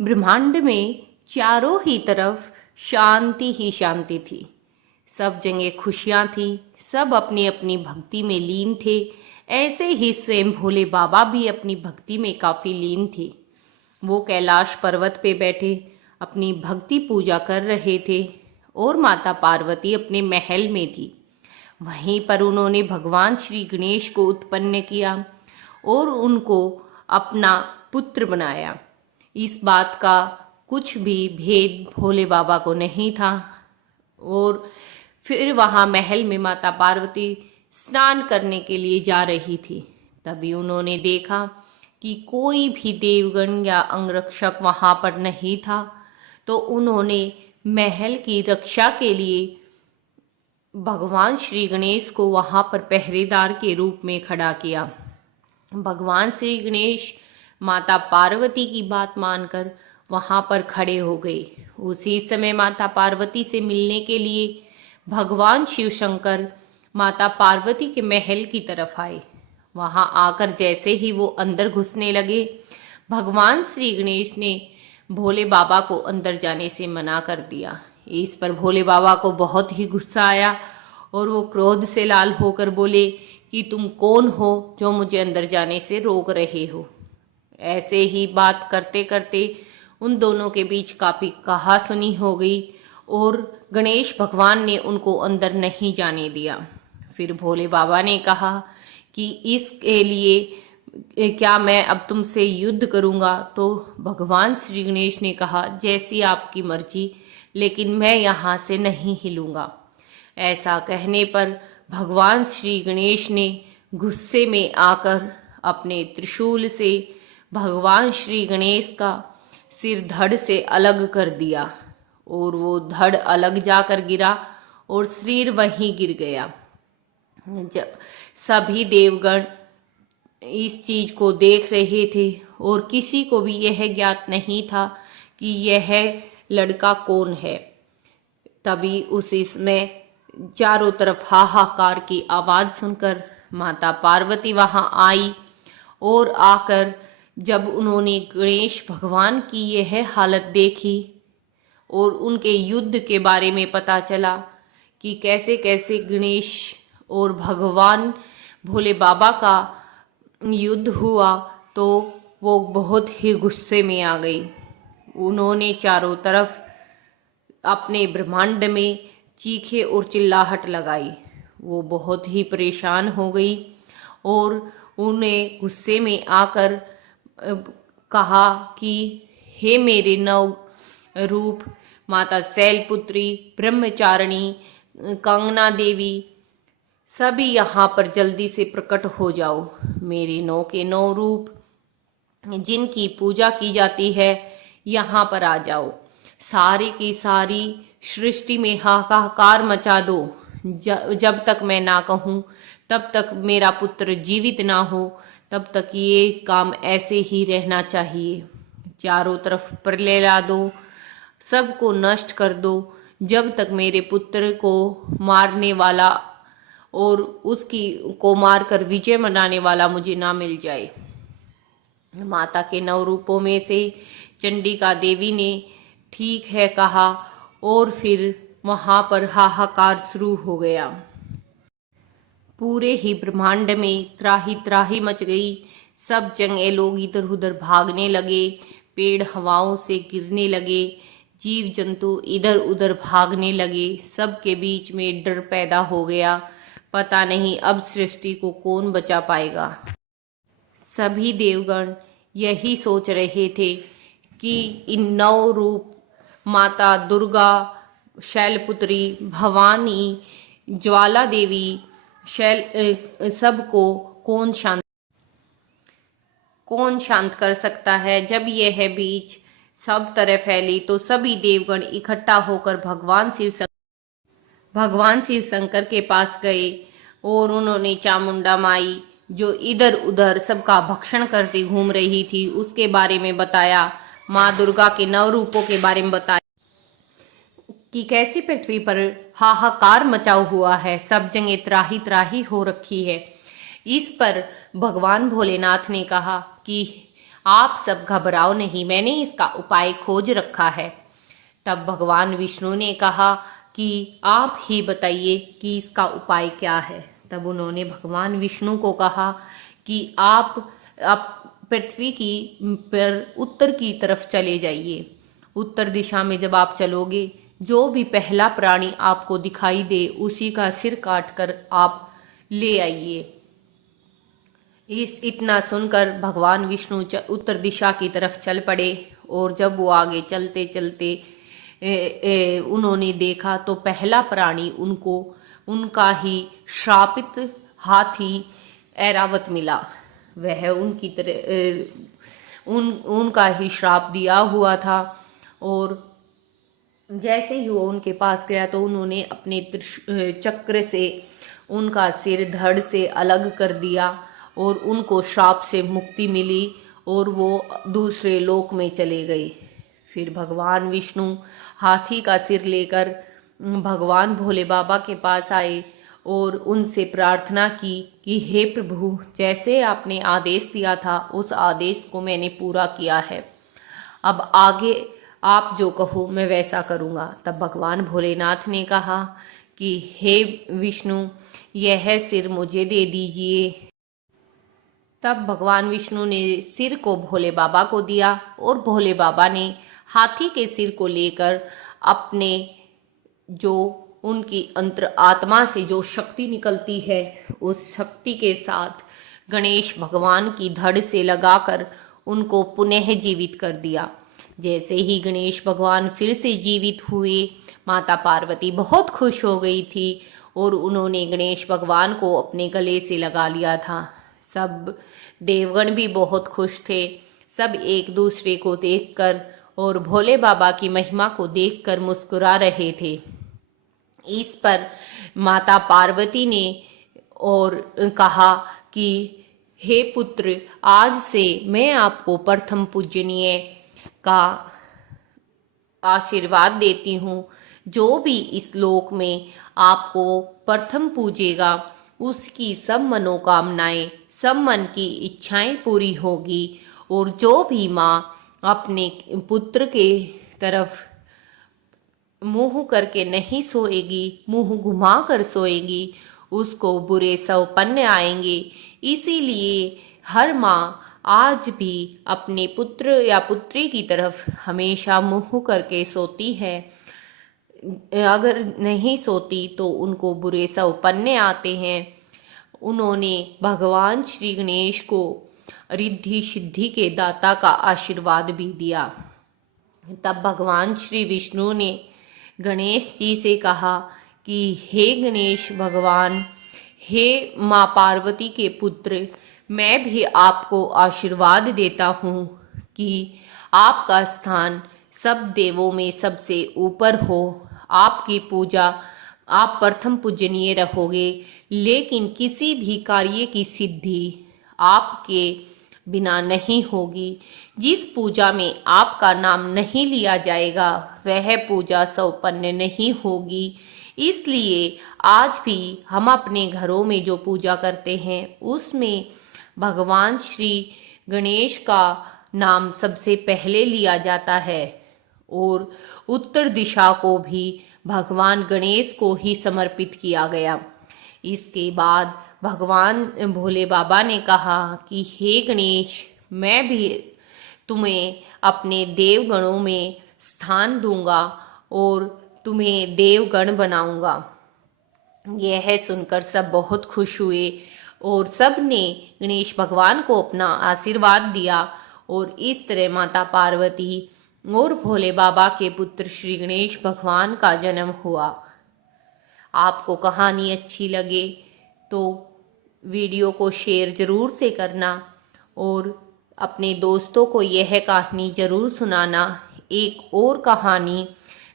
ब्रह्मांड में चारों ही तरफ शांति ही शांति थी। सब जगह खुशियां थी। सब अपनी अपनी भक्ति में लीन थे। ऐसे ही स्वयं भोले बाबा भी अपनी भक्ति में काफी लीन थे। वो कैलाश पर्वत पे बैठे अपनी भक्ति पूजा कर रहे थे और माता पार्वती अपने महल में थी। वहीं पर उन्होंने भगवान श्री गणेश को उत्पन्न किया और उनको अपना पुत्र बनाया। इस बात का कुछ भी भेद भोले बाबा को नहीं था। और फिर वहां महल में माता पार्वती स्नान करने के लिए जा रही थी। तभी उन्होंने देखा कि कोई भी देवगण या अंगरक्षक वहां पर नहीं था। तो उन्होंने महल की रक्षा के लिए भगवान श्री गणेश को वहां पर पहरेदार के रूप में खड़ा किया। भगवान श्री गणेश माता पार्वती की बात मानकर वहां पर खड़े हो गए। उसी समय माता पार्वती से मिलने के लिए भगवान शिव शंकर माता पार्वती के महल की तरफ आए। वहां आकर जैसे ही वो अंदर घुसने लगे, भगवान श्री गणेश ने भोले बाबा को अंदर जाने से मना कर दिया। इस पर भोले बाबा को बहुत ही गुस्सा आया और वो क्रोध से लाल होकर बोले कि तुम कौन हो जो मुझे अंदर जाने से रोक रहे हो। ऐसे ही बात करते करते उन दोनों के बीच काफी कहासुनी हो गई और गणेश भगवान ने उनको अंदर नहीं जाने दिया। फिर भोले बाबा ने कहा कि इसके लिए क्या मैं अब तुमसे युद्ध करूंगा। तो भगवान श्री गणेश ने कहा जैसी आपकी मर्जी, लेकिन मैं यहाँ से नहीं हिलूंगा। ऐसा कहने पर भगवान श्री गणेश ने गुस्से में आकर अपने त्रिशूल से भगवान श्री गणेश का सिर धड़ से अलग कर दिया और वो धड़ अलग जाकर गिरा और शरीर वहीं गिर गया। सभी देवगण इस चीज को देख रहे थे और किसी को भी यह ज्ञात नहीं था कि यह लड़का कौन है। तभी उसी समय चारों तरफ हाहाकार की आवाज सुनकर माता पार्वती वहां आई और आकर जब उन्होंने गणेश भगवान की यह हालत देखी और उनके युद्ध के बारे में पता चला कि कैसे कैसे गणेश और भगवान भोले बाबा का युद्ध हुआ, तो वो बहुत ही गुस्से में आ गई। उन्होंने चारों तरफ अपने ब्रह्मांड में चीखे और चिल्लाहट लगाई। वो बहुत ही परेशान हो गई और उन्हें गुस्से में आकर कहा कि हे मेरे नव रूप माता शैलपुत्री, ब्रह्मचारिणी, कांगना देवी, सभी यहाँ पर जल्दी से प्रकट हो जाओ। मेरे नौ के नौ रूप जिनकी पूजा की जाती है यहाँ पर आ जाओ। सारी की सारी सृष्टि में हाहाकार मचा दो। जब तक मैं ना कहूँ तब तक मेरा पुत्र जीवित ना हो, तब तक ये काम ऐसे ही रहना चाहिए। चारों तरफ प्रलय ला दो, सबको नष्ट कर दो, जब तक मेरे पुत्र को मारने वाला और उसकी को मारकर विजय मनाने वाला मुझे ना मिल जाए। माता के नौ रूपों में से चंडिका देवी ने ठीक है कहा और फिर वहां पर हाहाकार शुरू हो गया। पूरे ही ब्रह्मांड में त्राही त्राही मच गई। सब जगह लोग इधर उधर भागने लगे, पेड़ हवाओं से गिरने लगे, जीव जंतु इधर उधर भागने लगे। सबके बीच में डर पैदा हो गया। पता नहीं अब सृष्टि को कौन बचा पाएगा। सभी देवगण यही सोच रहे थे कि इन नौ रूप माता दुर्गा, शैलपुत्री, भवानी, ज्वाला देवी, सबको कौन शांत कर सकता है। जब यह बीच सब तरह फैली तो सभी देवगण इकट्ठा होकर भगवान शिव शंकर के पास गए और उन्होंने चामुंडा माई जो इधर उधर सबका भक्षण करती घूम रही थी उसके बारे में बताया। माँ दुर्गा के नौ रूपों के बारे में बताया कि कैसे पृथ्वी पर हाहाकार मचा हुआ है, सब जगह त्राही त्राही हो रखी है। इस पर भगवान भोलेनाथ ने कहा कि आप सब घबराओ नहीं, मैंने इसका उपाय खोज रखा है। तब भगवान विष्णु ने कहा कि आप ही बताइए कि इसका उपाय क्या है। तब उन्होंने भगवान विष्णु को कहा कि आप पृथ्वी की पर उत्तर की तरफ चले जाइए। उत्तर दिशा में जब आप चलोगे, जो भी पहला प्राणी आपको दिखाई दे उसी का सिर काट कर आप ले आइए। इतना सुनकर भगवान विष्णु उत्तर दिशा की तरफ चल पड़े और जब वो आगे चलते चलते उन्होंने देखा तो पहला प्राणी उनको उनका ही श्रापित हाथी ऐरावत मिला। वह उनकी तरह उनका ही श्राप दिया हुआ था और जैसे ही वो उनके पास गया तो उन्होंने अपने चक्र से उनका सिर धड़ से अलग कर दिया और उनको श्राप से मुक्ति मिली और वो दूसरे लोक में चले गए। फिर भगवान विष्णु हाथी का सिर लेकर भगवान भोले बाबा के पास आए और उनसे प्रार्थना की कि हे प्रभु, जैसे आपने आदेश दिया था उस आदेश को मैंने पूरा किया है, अब आगे आप जो कहो मैं वैसा करूँगा। तब भगवान भोलेनाथ ने कहा कि हे विष्णु, यह सिर मुझे दे दीजिए। तब भगवान विष्णु ने सिर को भोले बाबा को दिया और भोले बाबा ने हाथी के सिर को लेकर अपने जो उनकी अंतर आत्मा से जो शक्ति निकलती है उस शक्ति के साथ गणेश भगवान की धड़ से लगाकर उनको पुनः जीवित कर दिया। जैसे ही गणेश भगवान फिर से जीवित हुए, माता पार्वती बहुत खुश हो गई थी और उन्होंने गणेश भगवान को अपने गले से लगा लिया था। सब देवगण भी बहुत खुश थे। सब एक दूसरे को देखकर और भोले बाबा की महिमा को देखकर मुस्कुरा रहे थे। इस पर माता पार्वती ने और कहा कि हे पुत्र, आज से मैं आपको प्रथम पूजनीय का आशीर्वाद देती हूँ। जो भी इस लोक में आपको प्रथम पूजेगा उसकी सब मनोकामनाएं, सब मन की इच्छाएं पूरी होगी और जो भी माँ अपने पुत्र के तरफ मुंह करके नहीं सोएगी, मुंह घुमा कर सोएगी, उसको बुरे सौपन्य आएंगे। इसीलिए हर माँ आज भी अपने पुत्र या पुत्री की तरफ हमेशा मुंह करके सोती है। अगर नहीं सोती तो उनको बुरे सौपन्य आते हैं। उन्होंने भगवान श्री गणेश को रिद्धि सिद्धि के दाता का आशीर्वाद भी दिया। तब भगवान श्री विष्णु ने गणेश जी से कहा कि हे गणेश भगवान, हे माँ पार्वती के पुत्र, मैं भी आपको आशीर्वाद देता हूँ कि आपका स्थान सब देवों में सबसे ऊपर हो। आपकी पूजा आप प्रथम पूजनीय रहोगे, लेकिन किसी भी कार्य की सिद्धि आपके बिना नहीं होगी। जिस पूजा में आपका नाम नहीं लिया जाएगा वह पूजा संपन्न नहीं होगी। इसलिए आज भी हम अपने घरों में जो पूजा करते हैं उसमें भगवान श्री गणेश का नाम सबसे पहले लिया जाता है और उत्तर दिशा को भी भगवान गणेश को ही समर्पित किया गया। इसके बाद भगवान भोले बाबा ने कहा कि हे गणेश, मैं भी तुम्हें अपने देवगणों में स्थान दूंगा और तुम्हें देवगण बनाऊंगा। यह सुनकर सब बहुत खुश हुए और सब ने गणेश भगवान को अपना आशीर्वाद दिया और इस तरह माता पार्वती और भोले बाबा के पुत्र श्री गणेश भगवान का जन्म हुआ। आपको कहानी अच्छी लगे तो वीडियो को शेयर ज़रूर से करना और अपने दोस्तों को यह कहानी ज़रूर सुनाना। एक और कहानी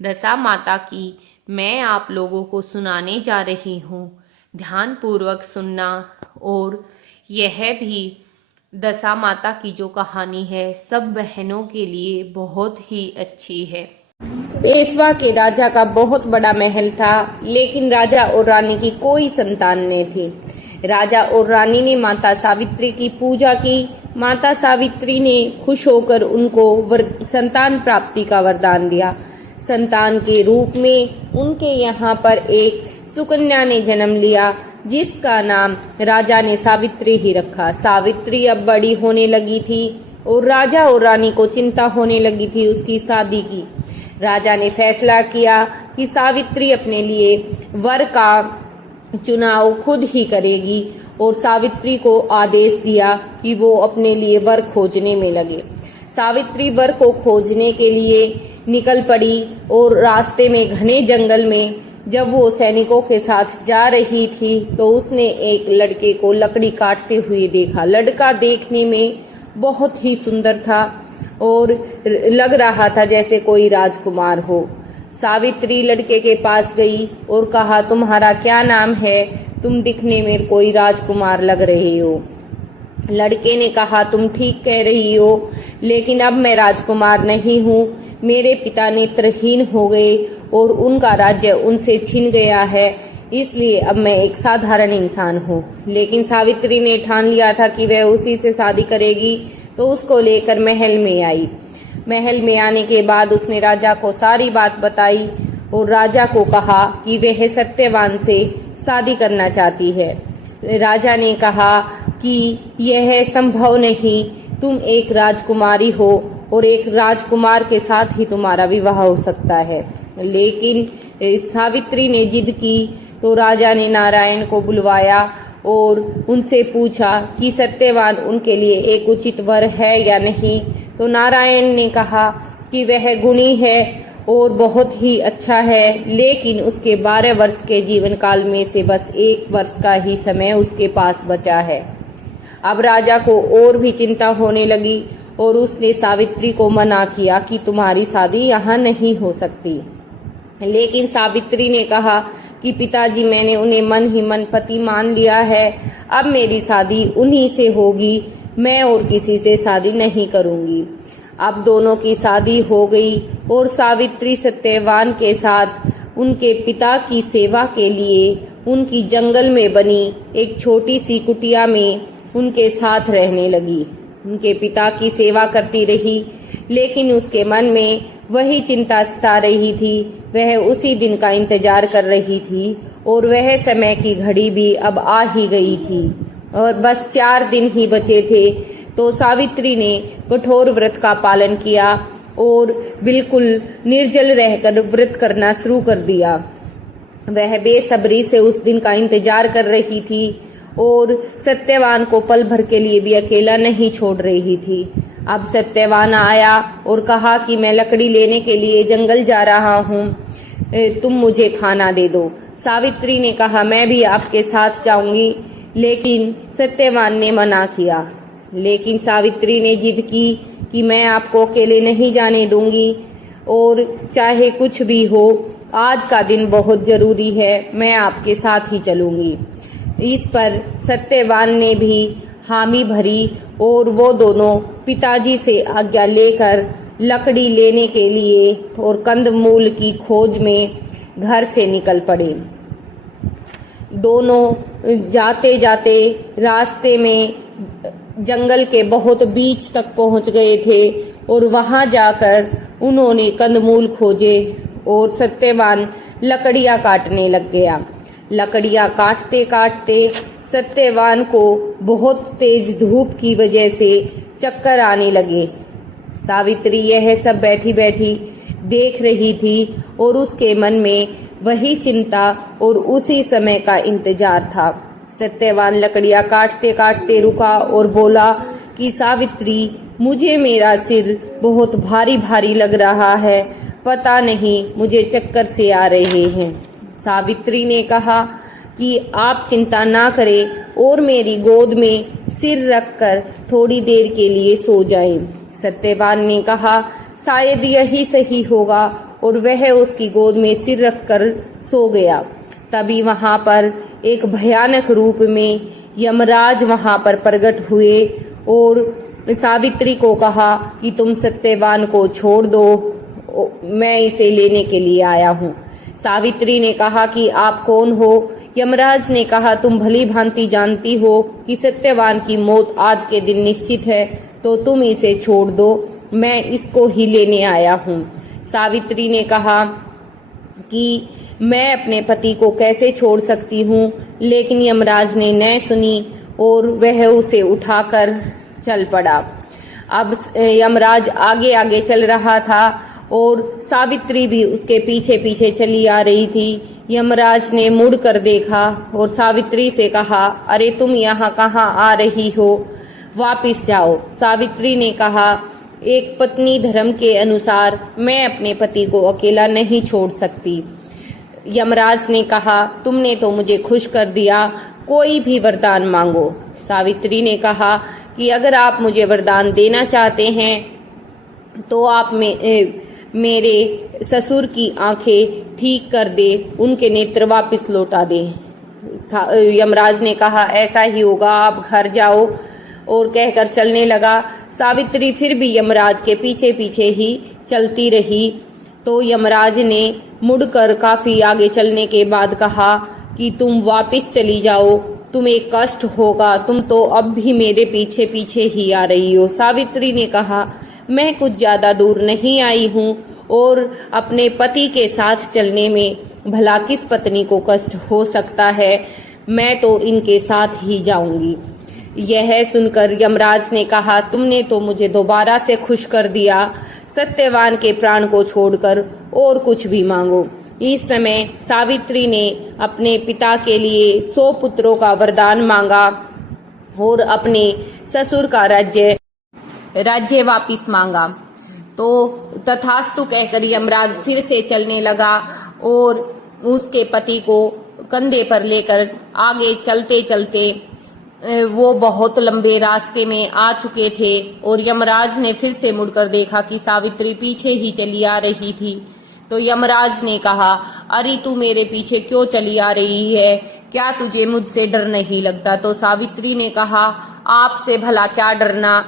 दशा माता की मैं आप लोगों को सुनाने जा रही हूँ। ध्यानपूर्वक सुनना और यह भी दशा माता की जो कहानी है सब बहनों के लिए बहुत ही अच्छी है। पेशवा के राजा का बहुत बड़ा महल था, लेकिन राजा और रानी की कोई संतान नहीं थी। राजा और रानी ने माता सावित्री की पूजा की माता सावित्री ने खुश होकर उनको संतान प्राप्ति का वरदान दिया। संतान के रूप में उनके यहाँ पर एक सुकन्या ने जन्म लिया, जिसका नाम राजा ने सावित्री ही रखा। सावित्री अब बड़ी होने लगी थी और राजा और रानी को चिंता होने लगी थी उसकी शादी की। राजा ने फैसला किया कि सावित्री अपने लिए वर का चुनाव खुद ही करेगी और सावित्री को आदेश दिया कि वो अपने लिए वर खोजने में लगे। सावित्री वर को खोजने के लिए निकल पड़ी और रास्ते में घने जंगल में जब वो सैनिकों के साथ जा रही थी तो उसने एक लड़के को लकड़ी काटते हुए देखा। लड़का देखने में बहुत ही सुंदर था और लग रहा था जैसे कोई राजकुमार हो। सावित्री लड़के के पास गई और कहा, तुम्हारा क्या नाम है? तुम दिखने में कोई राजकुमार लग रहे हो। लड़के ने कहा, तुम ठीक कह रही हो, लेकिन अब मैं राजकुमार नहीं हूँ। मेरे पिता नेत्रहीन हो गए और उनका राज्य उनसे छिन गया है, इसलिए अब मैं एक साधारण इंसान हूँ। लेकिन सावित्री ने ठान लिया था कि वह उसी से शादी करेगी, तो उसको लेकर महल में आई। महल में आने के बाद उसने राजा को सारी बात बताई और राजा को कहा कि वह सत्यवान से शादी करना चाहती है। राजा ने कहा कि यह संभव नहीं, तुम एक राजकुमारी हो और एक राजकुमार के साथ ही तुम्हारा विवाह हो सकता है। लेकिन सावित्री ने जिद की तो राजा ने नारायण को बुलवाया और उनसे पूछा कि सत्यवान उनके लिए एक उचित वर है या नहीं। तो नारायण ने कहा कि वह गुणी है और बहुत ही अच्छा है, लेकिन उसके 12 वर्ष के जीवन काल में से बस 1 वर्ष का ही समय उसके पास बचा है। अब राजा को और भी चिंता होने लगी और उसने सावित्री को मना किया कि तुम्हारी शादी यहाँ नहीं हो सकती। लेकिन सावित्री ने कहा कि पिताजी, मैंने उन्हें मन ही मन पति मान लिया है, अब मेरी शादी उन्हीं से होगी, मैं और किसी से शादी नहीं करूंगी। अब दोनों की शादी हो गई और सावित्री सत्यवान के साथ उनके पिता की सेवा के लिए उनकी जंगल में बनी एक छोटी सी कुटिया में उनके साथ रहने लगी। उनके पिता की सेवा करती रही, लेकिन उसके मन में वही चिंता सता रही थी। वह उसी दिन का इंतजार कर रही थी और वह समय की घड़ी भी अब आ ही गई थी और बस 4 दिन ही बचे थे। तो सावित्री ने कठोर व्रत का पालन किया और बिल्कुल निर्जल रहकर व्रत करना शुरू कर दिया। वह बेसब्री से उस दिन का इंतजार कर रही थी और सत्यवान को पल भर के लिए भी अकेला नहीं छोड़ रही थी। अब सत्यवान आया और कहा कि मैं लकड़ी लेने के लिए जंगल जा रहा हूँ, तुम मुझे खाना दे दो। सावित्री ने कहा, मैं भी आपके साथ जाऊंगी, लेकिन सत्यवान ने मना किया। लेकिन सावित्री ने जिद की कि मैं आपको अकेले नहीं जाने दूंगी और चाहे कुछ भी हो, आज का दिन बहुत जरूरी है, मैं आपके साथ ही चलूंगी। इस पर सत्यवान ने भी हामी भरी और वो दोनों पिताजी से आज्ञा लेकर लकड़ी लेने के लिए और कंदमूल की खोज में घर से निकल पड़े। दोनों जाते जाते रास्ते में जंगल के बहुत बीच तक पहुंच गए थे और वहां जाकर उन्होंने कंदमूल खोजे और सत्यवान लकड़ियां काटने लग गया। लकड़ियां काटते काटते सत्यवान को बहुत तेज धूप की वजह से चक्कर आने लगे। सावित्री यह सब बैठी बैठी देख रही थी और उसके मन में वही चिंता और उसी समय का इंतजार था। सत्यवान लकड़ियां काटते काटते रुका और बोला कि सावित्री, मुझे मेरा सिर बहुत भारी भारी लग रहा है, पता नहीं मुझे चक्कर से आ रहे हैं। सावित्री ने कहा कि आप चिंता ना करें और मेरी गोद में सिर रखकर थोड़ी देर के लिए सो जाएं। सत्यवान ने कहा, शायद यही सही होगा और वह उसकी गोद में सिर रखकर सो गया। तभी वहां पर एक भयानक रूप में यमराज वहां पर प्रकट हुए और सावित्री को कहा कि तुम सत्यवान को छोड़ दो, मैं इसे लेने के लिए आया हूँ। सावित्री ने कहा कि आप कौन हो, यमराज ने कहा, तुम भली भांति जानती हो कि सत्यवान की मौत आज के दिन निश्चित है, तो तुम इसे छोड़ दो, मैं इसको ही लेने आया हूँ। सावित्री ने कहा कि मैं अपने पति को कैसे छोड़ सकती हूँ, लेकिन यमराज ने न सुनी और वह उसे उठाकर चल पड़ा। अब यमराज आगे आगे चल रहा था और सावित्री भी उसके पीछे पीछे चली आ रही थी। यमराज ने मुड़ कर देखा और सावित्री से कहा, अरे तुम यहाँ कहाँ आ रही हो, वापिस जाओ। सावित्री ने कहा, एक पत्नी धर्म के अनुसार मैं अपने पति को अकेला नहीं छोड़ सकती। यमराज ने कहा, तुमने तो मुझे खुश कर दिया, कोई भी वरदान मांगो। सावित्री ने कहा कि अगर आप मुझे वरदान देना चाहते हैं तो आप मेरे ससुर की आंखें ठीक कर दे, उनके नेत्र वापस लौटा दे। यमराज ने कहा, ऐसा ही होगा, आप घर जाओ, और कहकर चलने लगा। सावित्री फिर भी यमराज के पीछे पीछे ही चलती रही। तो यमराज ने मुड़कर काफी आगे चलने के बाद कहा कि तुम वापस चली जाओ, तुम्हें कष्ट होगा, तुम तो अब भी मेरे पीछे पीछे ही आ रही हो। सावित्री ने कहा, मैं कुछ ज्यादा दूर नहीं आई हूँ और अपने पति के साथ चलने में भला किस पत्नी को कष्ट हो सकता है, मैं तो इनके साथ ही जाऊंगी। यह सुनकर यमराज ने कहा, तुमने तो मुझे दोबारा से खुश कर दिया, सत्यवान के प्राण को छोड़कर और कुछ भी मांगो। इस समय सावित्री ने अपने पिता के लिए 100 पुत्रों का वरदान मांगा और अपने ससुर का राज्य वापिस मांगा। तो तथास्तु कहकर यमराज फिर से चलने लगा और उसके पति को कंधे पर लेकर आगे चलते चलते वो बहुत लंबे रास्ते में आ चुके थे और यमराज ने फिर से मुड़कर देखा कि सावित्री पीछे ही चली आ रही थी। तो यमराज ने कहा, अरे तू मेरे पीछे क्यों चली आ रही है, क्या तुझे मुझसे डर नहीं लगता? तो सावित्री ने कहा, आपसे भला क्या डरना?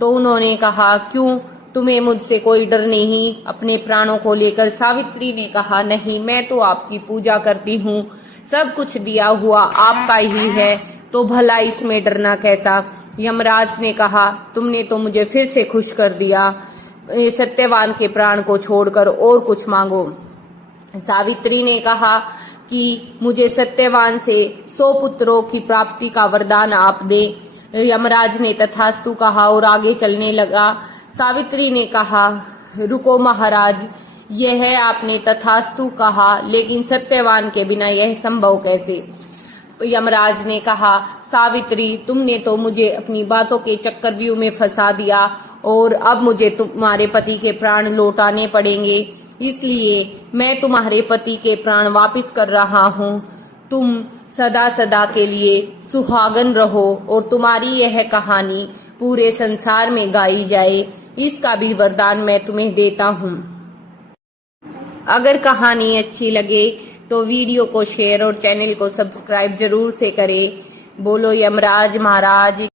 तो उन्होंने कहा, क्यों, तुम्हें मुझसे कोई डर नहीं अपने प्राणों को लेकर? सावित्री ने कहा, नहीं, मैं तो आपकी पूजा करती हूँ, सब कुछ दिया हुआ आपका ही है, तो भला इसमें डरना कैसा? यमराज ने कहा, तुमने तो मुझे फिर से खुश कर दिया, सत्यवान के प्राण को छोड़कर और कुछ मांगो। सावित्री ने कहा कि मुझे सत्यवान से 100 पुत्रों की प्राप्ति का वरदान आप दे। यमराज ने तथास्तु कहा और आगे चलने लगा। सावित्री ने कहा, रुको महाराज, यह आपने तथास्तु कहा, लेकिन सत्यवान के बिना यह संभव कैसे? यमराज ने कहा, सावित्री, तुमने तो मुझे अपनी बातों के चक्रव्यूह में फंसा दिया और अब मुझे तुम्हारे पति के प्राण लौटाने पड़ेंगे, इसलिए मैं तुम्हारे पति के प्राण वापस कर रहा हूँ। तुम सदा सदा के लिए सुहागन रहो और तुम्हारी यह कहानी पूरे संसार में गाई जाए, इसका भी वरदान मैं तुम्हें देता हूँ। अगर कहानी अच्छी लगे तो वीडियो को शेयर और चैनल को सब्सक्राइब जरूर से करें। बोलो यमराज महाराज।